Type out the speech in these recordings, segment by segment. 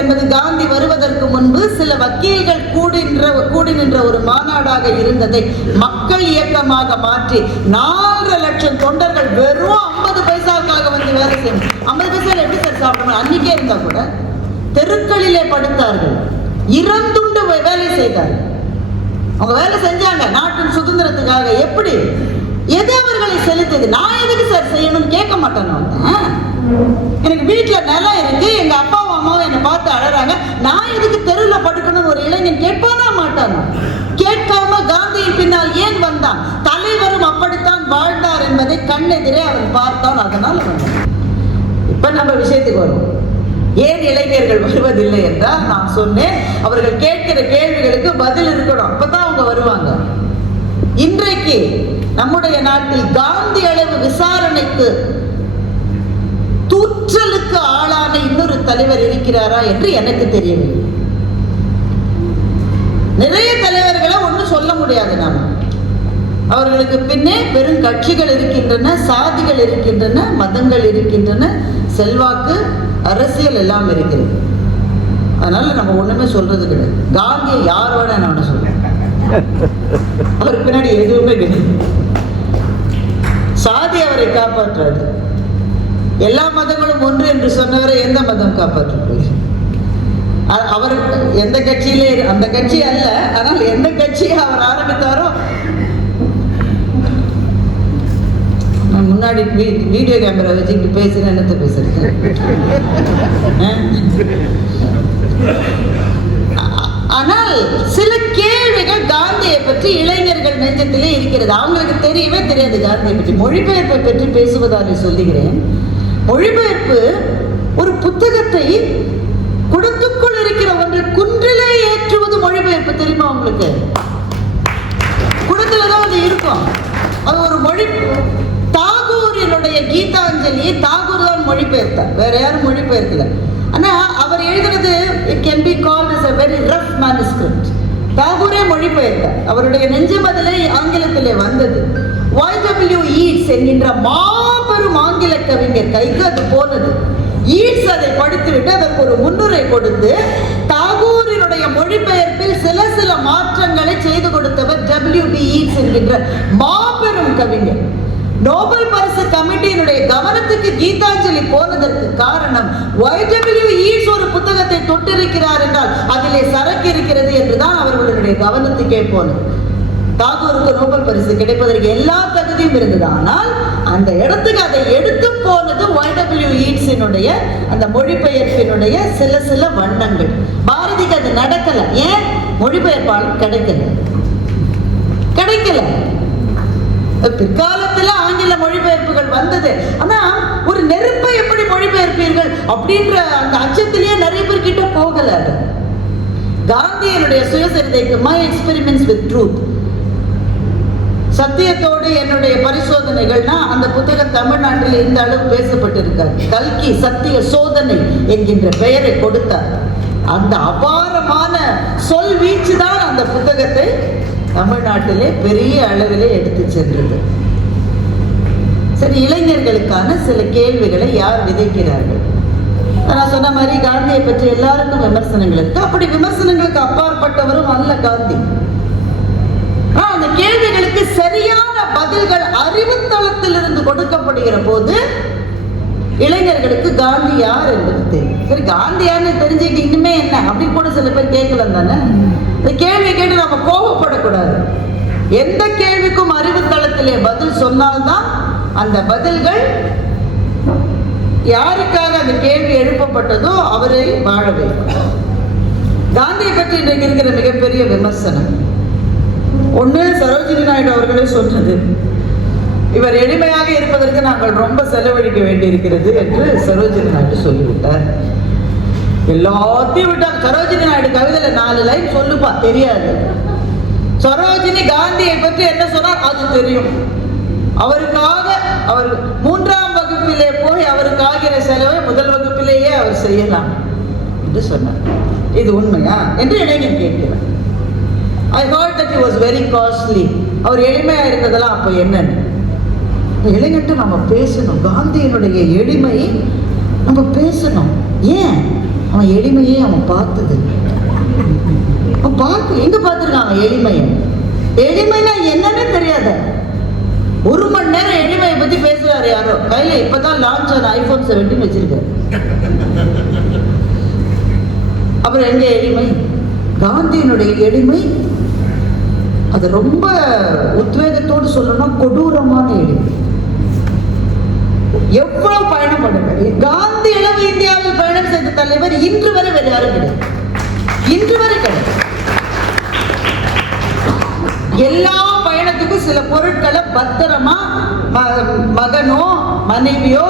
என்பது காந்தி வருவதற்கு முன்பு சில வக்கீல்கள் கூடி நின்ற ஒரு மாநாடாக இருந்ததை மக்கள் இயக்கமாக மாற்றி 4 லட்சம் தொண்டர்கள் வெறும் 50 பைசாவுக்காக வந்து வேலை செய்யணும். 50 பைசா எப்படி சார் சாப்பிடணும்? அன்னைக்கே இருந்தா கூட தெருக்களிலே படுத்தார்கள், இறந்துண்டு வேலை செய்தார்கள். அவங்க வேலை செஞ்சாங்க நாட்டின் சுதந்திரத்துக்காக. எப்படி? எது அவர்களை செலுத்தது? நான் எதுக்கு சார் செய்யணும்னு கேட்க மாட்டேன். எனக்கு வீட்டுல நிலம் இருக்கு, எங்க அப்பாவும் அம்மாவும் என்னை பார்த்து அழறாங்க, நான் எதுக்கு தெருவில் படுக்கணும்னு ஒரு இளைஞன் கேட்பானா மாட்டானா? கேட்காம காந்தியின் பின்னால் ஏன் வந்தான்? தலைவரும் அப்படித்தான் வாழ்ந்தார் என்பதை கண்ணெதிரே அவன் பார்த்தான், அதனால் வந்தான். இப்ப நம்ம விஷயத்துக்கு வரும். ஏன் இளைஞர்கள் வருவதில்லை என்றால், நான் சொன்னேன், அவர்கள் கேட்கிற கேள்விகளுக்கு பதில் இருக்கணும், அப்பதான் அவங்க வருவாங்க. இன்றைக்கு நம்முடைய நாட்டில் காந்தி அளவு விசாரணைக்கு தூற்றலுக்கு ஆளான இன்னொரு தலைவர் இருக்கிறாரா என்று எனக்கு தெரியவில்லை. நிறைய தலைவர்களை ஒன்றும் சொல்ல முடியாது. நாம அவர்களுக்கு பின்னே பெரும் கட்சிகள் இருக்கின்றன, சாதிகள் இருக்கின்றன, மதங்கள் இருக்கின்றன, செல்வாக்கு, அரசியல் எல்லாம் இருக்கிறது. அதனால நம்ம ஒண்ணுமே சொல்றது கிடையாது. காந்தியை யாரோட நான் சொல்றேன், அவருக்கு பின்னாடி எதுவுமே கிடையாது. சாதி அவரை காப்பாற்றாது. எல்லா மதங்களும் ஒன்று என்று சொன்னவரை எந்த மதம் காப்பாற்ற? அவர் எந்த கட்சியிலே, அந்த கட்சி அல்ல, ஆனால் எந்த கட்சியை அவர் ஆரம்பித்தாரோ. நான் முன்னாடி வீடியோ கேமரா வச்சுக்கிட்டு பேசுறேன், என்னத்தை பேசுறேன்? ஆனால் சில கேள்விகள் காந்தியை பற்றி இளைஞர்கள் நெஞ்சத்திலே இருக்கிறது. அவங்களுக்கு தெரியவே தெரியாது காந்தியை பற்றி. மொழிபெயர்ப்பை பற்றி பேசுவதாலே சொல்லுகிறேன். மொழிபெயர்ப்பு ஒரு புத்தகத்தை குடத்துக்குள் இருக்கிற ஒன்றை குன்றிலே ஏற்றுவது மொழிபெயர்ப்பு. தெரியுமா உங்களுக்கு? குடத்துலதான் அது இருக்கும். அது ஒரு மொழி. தாகூரினுடைய கீதாஞ்சலியை தாகூர் தான் மொழிபெயர்த்தார், வேற யாரும் மொழிபெயர்க்கல. ஆனா அவர் எழுதுறது it can be called as a very rough manuscript. தாகூரே மொழிபெயர்த்தார். அவருடைய நெஞ்சமதிலே ஆங்கிலத்திலே வந்தது. Y.W. ஈட்ஸ் என்கின்ற மாபெரும் ஆங்கில கவிஞர் கைக்கு அது போனது. ஈட்ஸ் அதை படித்துவிட்டு அதற்கு ஒரு முன்னுரை கொடுத்து தாகூரினுடைய மொழிபெயர்ப்பில் சில மாற்றங்களை செய்து கொடுத்தவர் W.B. ஈட்ஸ் என்கின்ற மாபெரும் கவிஞர். நோபல் பரிசு கமிட்டியினுடைய கவனத்துக்கு கீதாஞ்சலி போனதற்கு காரணம் Y.W. ஈட்ஸ் ஒரு புத்தகத்தை தொட்டிருக்கிறார் என்றால் அதிலே சரக்கு இருக்கிறது என்றுதான் அவர்களுடைய கவனத்துக்கே போனது. தாகூருக்கு நோபல் பரிசு கிடைப்பதற்கு எல்லா தகுதியும் இருந்தது. ஆனால் அந்த இடத்துக்கு அதை எடுத்து போனது Y.W. ஈட்ஸினுடைய அந்த மொழிபெயர்ப்பினுடைய சில வண்ணங்கள். பாரதிக்கு அது நடக்கல. ஏன்? மொழிபெயர்ப்பாளர் கிடைக்கல. பிற்காலத்தில் ஆங்கில மொழிபெயர்ப்புகள் வந்தது. ஆனா ஒரு நெருப்பை எப்படி மொழிபெயர்ப்பீர்கள் அப்படின்ற அந்த அச்சத்திலேயே நிறைய பேர் கிட்ட போகல. காந்தியினுடைய சுயசரிதைக்கு மை எக்ஸ்பெரிமெண்ட்ஸ் வித் ட்ரூத், சத்தியத்தோடு என்னுடைய பரிசோதனைகள்னா அந்த புத்தகம் தமிழ்நாட்டில் இந்த அளவு பேசப்பட்டிருக்காரு. கல்கி சத்திய சோதனை என்கின்ற பெயரை கொடுத்தார். அந்த அபாரமான சொல் வீச்சுதான் அந்த புத்தகத்தை தமிழ்நாட்டிலே பெரிய அளவிலே எடுத்து சென்றது. சரி, இளைஞர்களுக்கான சில கேள்விகளை யார் விதைக்கிறார்கள்? நான் சொன்ன மாதிரி காந்தியை பற்றி எல்லாருக்கும் விமர்சனங்கள் இருக்கு. அப்படி விமர்சனங்களுக்கு அப்பாற்பட்டவரும் அல்ல காந்தி. அந்த கேள்விகளுக்கு சரியான பதில்கள் அறிவுத்தளத்தில் இருந்து கொடுக்கப்படுகிற போது இளைஞர்களுக்கு காந்தி யார் என்பது தெரியும். சரி, காந்தி யாருன்னு தெரிஞ்சுக்கிட்டு இன்னுமே என்ன அப்படி கூட சில பேர் கேட்கலாம் தானே. இந்த கேள்வியை கேட்டு நம்ம கோபப்படக்கூடாது. எந்த கேள்விக்கும் அறிவுத்தளத்திலே பதில் சொன்னால்தான் அந்த பதில்கள் யாருக்காக அந்த கேள்வி எழுப்பப்பட்டதோ அவரை வாழ வைக்கும். காந்தியை பற்றி இன்றைக்கு இருக்கிற மிகப்பெரிய விமர்சனம் ஒன்று, சரோஜினி நாயுடு அவர்களே சொன்னது, இவர் எளிமையாக இருப்பதற்கு நாங்கள் ரொம்ப செலவழிக்க வேண்டியிருக்கிறது என்று சரோஜினி நாயுடு சொல்லிவிட்டார். எல்லாத்தையும் விட்டாங்க. சரோஜினி நாயுடு கவிதையில 4 லைன் சொல்லுப்பா, தெரியாது. சரோஜினி காந்தியை பற்றி என்ன சொன்னார் அது தெரியும். அவருக்காக அவர் 3ஆம் வகுப்பிலே போய் அவருக்கு ஆகிற செலவை முதல் வகுப்பிலேயே அவர் செய்யலாம் என்று சொன்னார். இது உண்மையா என்று இளைஞன் கேட்கிறார். I heard that he was very costly. அவர் எளிமையா இருந்ததெல்லாம் அப்ப என்னன்னு இளைஞட்டு நம்ம பேசணும். காந்தியினுடைய எளிமை நம்ம பேசணும். ஏன்? அவன் எளிமையே அவன் பார்த்தது. அவன் பார்த்து எங்க பார்த்துருக்கான் எளிமையை? எளிமைனா என்னன்னு தெரியாத. 1 மணி நேரம் எளிமையை பத்தி பேசுறாரு யாரோ. கையில இப்பதான் லான்ச் ஆன iPhone 17 வச்சிருக்காரு. அப்புறம் எங்க எளிமை? காந்தியினுடைய எளிமை அது ரொம்ப உத்வேகத்தோடு சொல்லணும், கொடூரமான எளிமை. எவ்வளவு பயணம் பண்ணுங்க. காந்தி அளவு இந்தியாவில் பயணம் செய்த தலைவர் இன்று வரை வேறு யாரும் கிடையாது. இன்று வரை கிடையாது. எல்லா பயணத்துக்கும் சில பொருட்களை பத்திரமா மகனோ மனைவியோ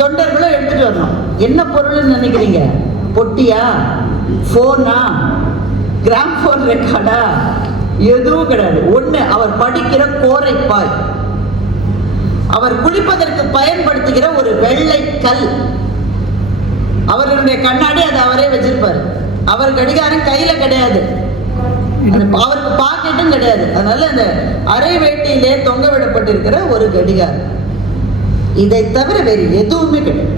தொண்டர்களோ எடுத்துட்டு வரணும். என்ன பொருள்னு நினைக்கிறீங்க? பொட்டியா, போனா, கிராம்ஃபோன் ரெக்கார்டா? எதுவும் கிடையாது. ஒண்ணு அவர் படிக்கிற கோரைப்பாய், அவர் குளிப்பதற்கு பயன்படுத்துகிற ஒரு வெள்ளை கல், அவர்களுடைய கண்ணாடி அதை அவரே வச்சிருப்பார். அவர் கடிகாரம் கையில கிடையாது, அவருக்கு பாக்கெட்டும் கிடையாது. அதனால அந்த அரை வேட்டியிலே தொங்க விடப்பட்டிருக்கிற ஒரு கடிகாரம், இதை தவிர வேறு எதுவுமே கிடையாது.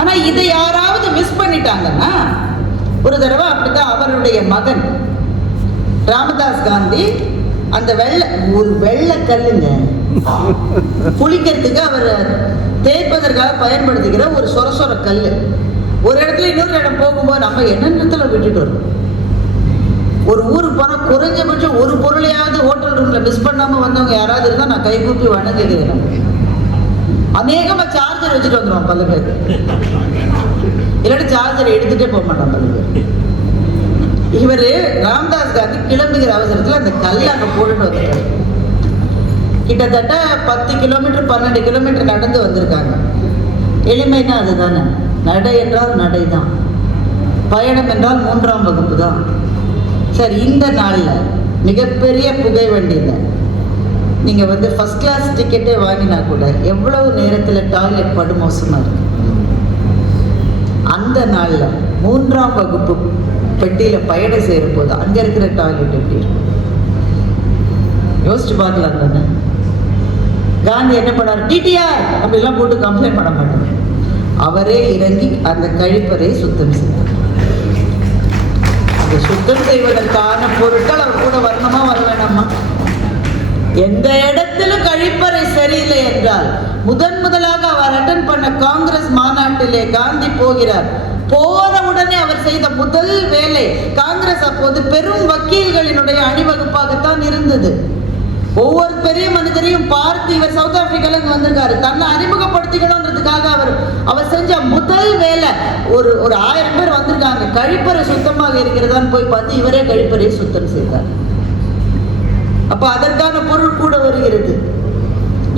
ஆனா இதை யாராவது மிஸ் பண்ணிட்டாங்கன்னா, ஒரு தடவை அப்படித்தான் அவருடைய மகன் ராமதாஸ் காந்தி அந்த ஒரு வெள்ளை கல்லுங்க, குளிக்கிறதுக்கு அவர் தேய்ப்பதற்காக பயன்படுத்திக்கிற ஒரு சொர கல், ஒரு இடத்துல இன்னொரு இடம் போகும்போது நம்ம என்னென்னத்துல விட்டுட்டு வரோம். ஒரு ஊருக்கு போனால் குறைஞ்சபட்சம் ஒரு பொருளையாவது ஹோட்டல் ரூம்ல மிஸ் பண்ணாம வந்தவங்க யாராவது இருந்தால் நான் கை கூப்பி வணங்குகிறேன். அநேகமா சார்ஜர் வச்சுட்டு வந்துடுவோம் பல பேர், இல்லாட்டி சார்ஜர் எடுத்துட்டே போக மாட்டான் பல பேர். இவரு ராமதாஸ் காந்தி கிளம்புகிற அவசரத்துல அந்த கல்லை அங்க போட்டுட்டு வந்துட்டாரு. கிட்டத்தட்ட 10 கிலோமீட்டர் 12 கிலோமீட்டர் நடந்து வந்திருக்காங்க. எளிமைன்னா அதுதானே. நடை என்றால் நடைதான், பயணம் என்றால் 3ஆம் வகுப்பு தான். சரி, இந்த நாள்ல மிகப்பெரிய புகை வண்டியில நீங்க ஃபர்ஸ்ட் கிளாஸ் டிக்கெட்டே வாங்கினா கூட எவ்வளவு நேரத்துல டாய்லெட் படுமோசமா இருக்கு. அந்த நாள்ல 3ஆம் வகுப்பு பெட்டியில பயணம் செய்யற போது அங்க இருக்கிற டாய்லெட் எப்படி இருக்கும் யோசிச்சு பார்க்கலாம் தானே. காந்தி என்ன பண்ணார்? டிடிஆர் அப்படிலாம் போட்டு கம்ப்ளைண்ட் பண்ண மாட்டார். அவரே இறங்கி அந்த கழிப்பறை சுத்தம் செய்தார். அந்த சுத்தம் செய்வதற்கான பொருட்கள் அவர் கூட வரணுமா வர வேணாமா? எந்த இடத்திலும் கழிப்பறை சரியில்லை என்றால் முதலாக அவர் அட்டன் பண்ண காங்கிரஸ் மாநாட்டிலே காந்தி போகிறார். போன உடனே அவர் செய்த முதல் வேலை, காங்கிரஸ் அப்போது பெரும் வக்கீல்களினுடைய அணிவகுப்பாகத்தான் இருந்தது. ஒவ்வொரு பெரிய மனிதரையும் பார்த்து இவர் சவுத் ஆப்பிரிக்கால வந்திருக்காரு, தன்னை அறிமுகப்படுத்திக்கணும்ன்றதுக்காக அவர் செஞ்ச முதல் வேலை, ஒரு 1000 பேர் வந்திருக்காங்க, கழிப்பறை சுத்தமாக இருக்கிறதான்னு போய் பார்த்து இவரே கழிப்பறையை சுத்தம் செய்தார். அப்ப அதற்கான பொருள் கூட வருகிறது.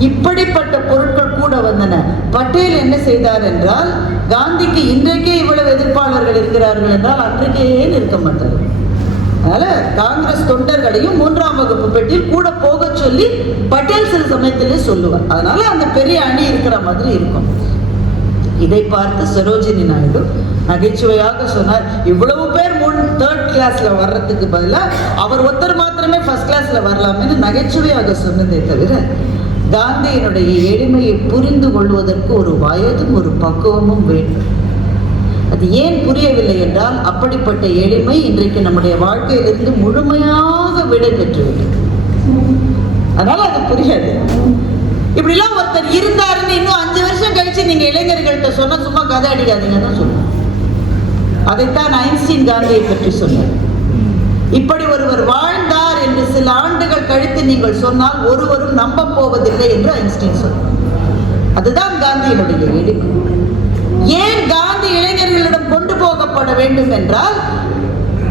இப்படிப்பட்ட பொருட்கள் கூட வந்தன. பட்டேல் என்ன செய்தார் என்றால், காந்திக்கு இன்றைக்கே இவ்வளவு எதிர்ப்பாளர்கள் இருக்கிறார்கள் என்றால் அன்றைக்கே நிற்க மாட்டார். அதனால காங்கிரஸ் தொண்டர்களையும் 3ஆம் வகுப்பு பெட்டியில் கூட போக சொல்லி பட்டேல் சில சமயத்திலே சொல்லுவார். அதனால அந்த பெரிய அணி இருக்கிற மாதிரி இருக்கும். இதை பார்த்து சரோஜினி நாயுடு நகைச்சுவையாக சொன்னார், இவ்வளவு பேர் 3rd கிளாஸ்ல வர்றதுக்கு பதிலாக அவர் ஒருத்தர் மாத்திரமே ஃபர்ஸ்ட் கிளாஸ்ல வரலாம்னு நகைச்சுவையாக சொன்னதே தவிர, காந்தியினுடைய எளிமையை புரிந்து கொள்வதற்கு ஒரு வயதும் ஒரு பக்குவமும் வேண்டும். அது ஏன் புரியவில்லை என்றால், அப்படிப்பட்ட எளிமை இன்றைக்கு நம்முடைய வாழ்க்கையிலிருந்து முழுமையாக விடை பெற்றுவிட்டது. அதனால அது புரியாது. இப்படிலாம் ஒருத்தர் இருந்தாருன்னு இன்னும் 5 வருஷம் கழிச்சு நீங்க இளைஞர்கள்ட்ட சொன்னா சும்மா கதை அடிக்காதீங்க தான் சொல்லுவோம். அதைத்தான் ஐன்ஸ்டீன் காந்தியை பற்றி சொன்னார். இப்படி ஒருவர் வாழ்ந்தார் என்று சில ஆண்டுகள் கழித்து நீங்கள் சொன்னால் ஒருவரும் நம்ப போவதில்லை என்று ஐன்ஸ்டீன் சொன்னார். அதுதான் காந்தியினுடைய எளிமை. ஏன் காந்தி இளைஞர்களிடம் கொண்டு போகப்பட வேண்டும் என்றால்,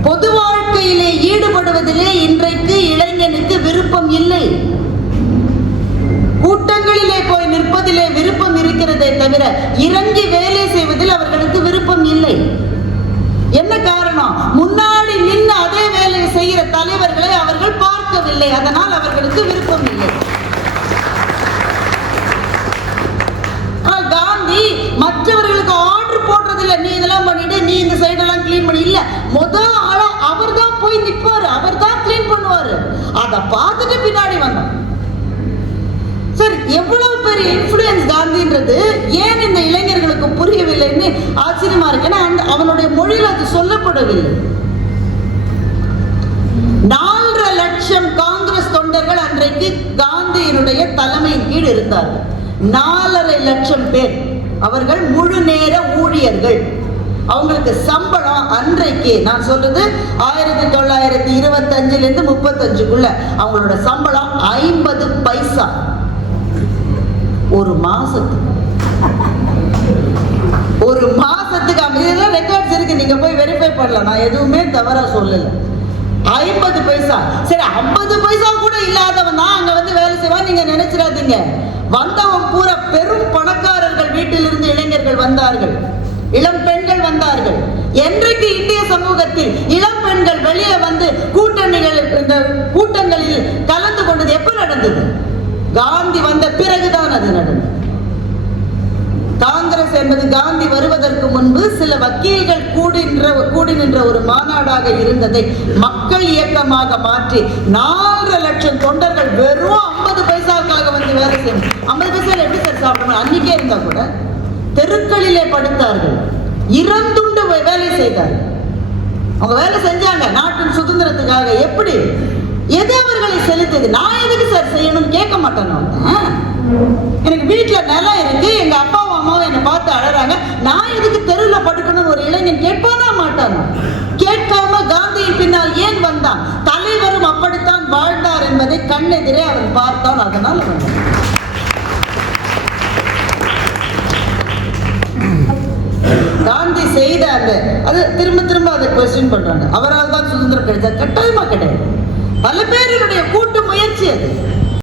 பொது வாழ்க்கையிலே ஈடுபடுவதிலே இன்றைக்கு இளைஞனுக்கு விருப்பம் இல்லை. கூட்டங்களிலே போய் நிற்பதிலே விருப்பம் இருக்கிறதே தவிர இறங்கி வேலை செய்வதில் அவர்களுக்கு விருப்பம் இல்லை. என்ன காரணம்? முன்னாடி நின்று அதே வேலையை செய்கிற தலைவர்களை அவர்கள் பார்க்கவில்லை, அதனால் அவர்களுக்கு விருப்பம் இல்லை. காந்தி மற்றவர்களுக்கு ஆர்டர் போடுறதில்ல, நீ இதெல்லாம் பண்ணிட்டு நீ இந்த சைடெல்லாம் கிளீன் பண்ணி இல்ல, முதல் ஆளா அவர் தான் போய் நிற்பாரு, அவர் தான் கிளீன் பண்ணுவாரு. அதை பார்த்துட்டு பின்னாடி வந்தோம். சரி, எவ்வளவு பெரிய இன்ஃப்ளூயன்ஸ் காந்தின்றது ஏன் இந்த இளைஞர்களுக்கு புரியவில்லைன்னு ஆச்சரியமா இருக்கு. ஏன்னா அவனுடைய மொழியில் அது சொல்லப்படவில்லை. 4.5 லட்சம் காங்கிரஸ் தொண்டர்கள் அன்றைக்கு காந்தியினுடைய தலைமையின் கீழ் இருந்தார்கள். 4.5 லட்சம் பேர். அவர்கள் முழு நேர ஊழியர்கள். அவங்களுக்கு சம்பளம் அன்றைக்கு நான் சொல்றது 1925 35 அவங்களோட சம்பளம் 50 பைசா ஒரு மாசத்துக்கு. ஒரு மாசத்துக்கு இதெல்லாம் ரெக்கார்ட்ஸ் இருக்கு, நீங்க போய் வெரிஃபை பண்ணலாம். நான் எதுவுமே தவறா சொல்லல. 50 பைசா. சரி, 50 பைசா கூட இல்லாதவன் தான் அங்க வந்து வேலை செய்வான் நீங்க நினைச்சிடாதீங்க. வந்தவன் பூரா பெரும் பணக்காரர்கள் வீட்டிலிருந்து இளைஞர்கள் வந்தார்கள், இளம் பெண்கள் வந்தார்கள். என்றைக்கு இந்திய சமூகத்தில் இளம் பெண்கள் வெளியே வந்து கூட்டங்களில் கலந்து கொண்டது எப்ப நடந்தது? காந்தி வந்த பிறகுதான் அது நடந்தது. காங்கிரஸ் என்பது காந்தி வருவதற்கு முன்பு சில வக்கீல்கள் கூடி நின்ற ஒரு மாநாடாக இருந்ததை மக்கள் இயக்கமாக மாற்றி 4.5 லட்சம் தொண்டர்கள் வெறும் 50 பைசாவுக்காக வந்து வேலை செய்யணும். 50 பைசா எப்படி சார் சாப்பிடணும்? அன்னைக்கே இருந்தா கூட தெருக்களிலே படுத்தார்கள், இறந்துண்டு வேலை செய்தார்கள். அவங்க வேலை செஞ்சாங்க நாட்டின் சுதந்திரத்துக்காக. எப்படி? எது அவர்களை செலுத்தது? நான் எதுக்கு சார் செய்யணும்னு கேட்க மாட்டேன். எனக்கு வீட்டுல நிலம் இருக்கு, எங்க அப்பாவும் அம்மாவும் என்னை பார்த்து அழறாங்க, நான் எதுக்கு தெருவில் படுக்கணும்னு ஒரு இளைஞன் கேட்பானா மாட்டானா? கேட்காம காந்தியின் பின்னால் ஏன் வந்தான்? தலைவரும் அப்படித்தான் வாழ்ந்தார் என்பதை கண்ணெதிரே அவன் பார்த்தான். அதனால் வந்தான். காந்தி செய்த அது திரும்ப அதை கொஸ்டின் பண்றாங்க. அவரால் தான் சுதந்திரம் கிடைச்சா? கட்டாயமா கிடையாது. பல பேருடைய கூட்டு முயற்சி அது.